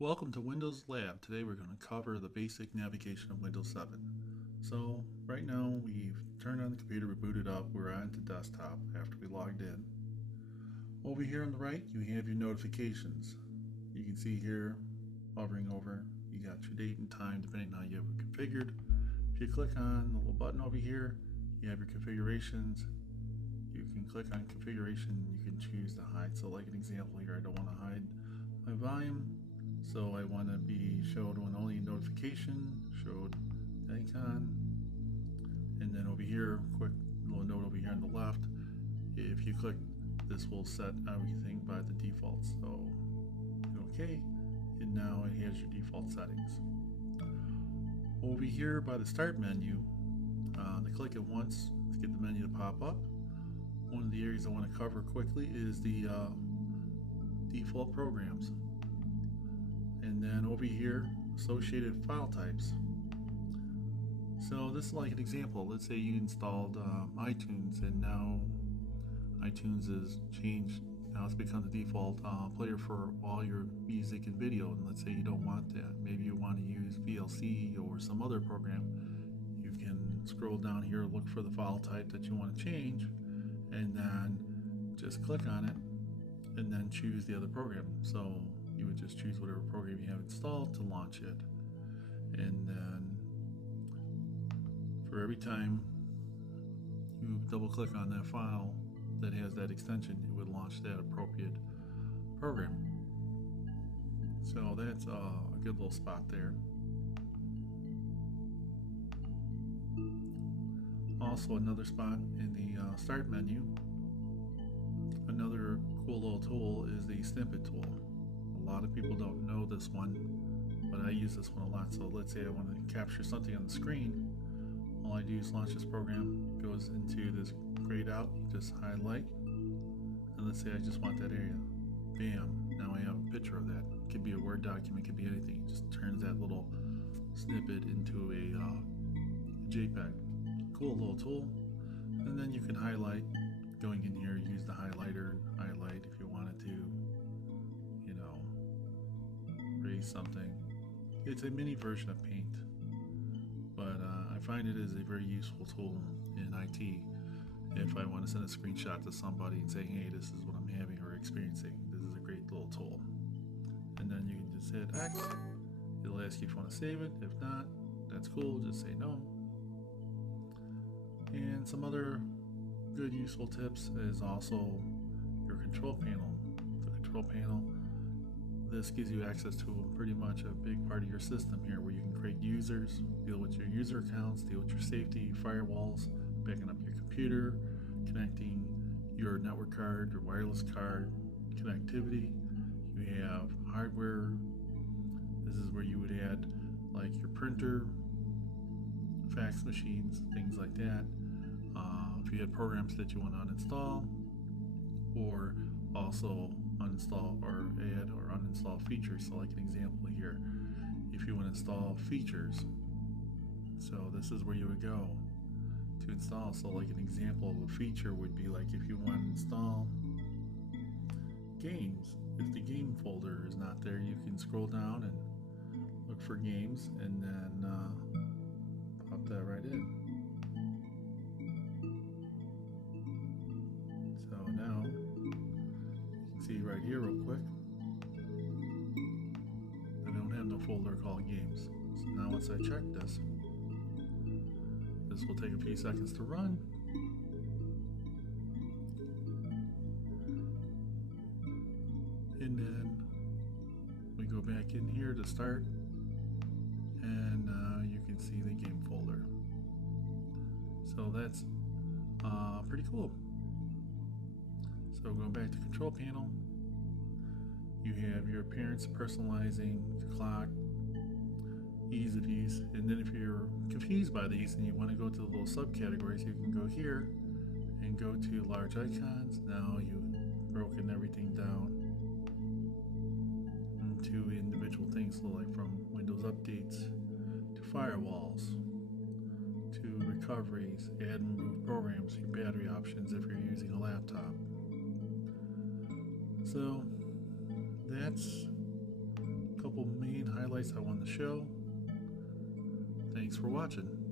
Welcome to Windows Lab. Today we're going to cover the basic navigation of Windows 7. So right now we've turned on the computer, we booted up, we're on to desktop after we logged in. Over here on the right you have your notifications. You can see here, hovering over, you got your date and time depending on how you have it configured. If you click on the little button over here, you have your configurations. You can click on configuration, you can choose to hide. So like an example here, I don't want to hide my volume. So I want to be showed when only notification, showed icon, and then over here, quick little note over here on the left, if you click, this will set everything by the default. So okay, and now it has your default settings. Over here by the start menu, to click it once to get the menu to pop up. One of the areas I want to cover quickly is the default programs. And then over here, associated file types. So this is like an example. Let's say you installed iTunes, and now iTunes is changed. Now it's become the default player for all your music and video. And let's say you don't want that. Maybe you want to use VLC or some other program. You can scroll down here, look for the file type that you want to change, and then just click on it, and then choose the other program. So you would just choose whatever program you have installed to launch it. And then for every time you double click on that file that has that extension, it would launch that appropriate program. So that's a good little spot there. Also another spot in the start menu, another cool little tool is the Snippet tool. A lot of people don't know this one, but I use this one a lot. So let's say I want to capture something on the screen. All I do is launch this program, goes into this grayed out, you just highlight, and let's say I just want that area. Bam, now I have a picture of that. It could be a Word document, it could be anything. It just turns that little snippet into a JPEG. Cool little tool. And then you can highlight, going in here, use the highlighter, highlight if you wanted to, raise something. It's a mini version of Paint, but I find it is a very useful tool in IT. If I want to send a screenshot to somebody and say, hey, this is what I'm having or experiencing, this is a great little tool. And then you can just hit X. It'll ask you if you want to save it. If not, that's cool, just say no. And some other good useful tips is also your control panel. The control panel, this gives you access to pretty much a big part of your system here, where you can create users, deal with your user accounts, deal with your safety, firewalls, backing up your computer, connecting your network card, your wireless card, connectivity. You have hardware. This is where you would add like your printer, fax machines, things like that. If you had programs that you want to uninstall, or also uninstall or add or uninstall features. So like an example here, if you want to install features, so this is where you would go to install. So like an example of a feature would be like if you want to install games, if the game folder is not there, you can scroll down and look for games and then pop that right in. So now you can see right here real quick, I don't have no folder called games. So now once I check this will take a few seconds to run. And then we go back in here to start, and you can see the game folder. So that's pretty cool. So going back to control panel, you have your appearance, personalizing, the clock, ease of use, and then if you're confused by these and you want to go to the little subcategories, you can go here and go to large icons. Now you've broken everything down into individual things, so like from Windows updates to firewalls to recoveries, add and remove programs, your battery options if you're using a laptop. So that's a couple couple main highlights I wanted to show. Thanks for watching.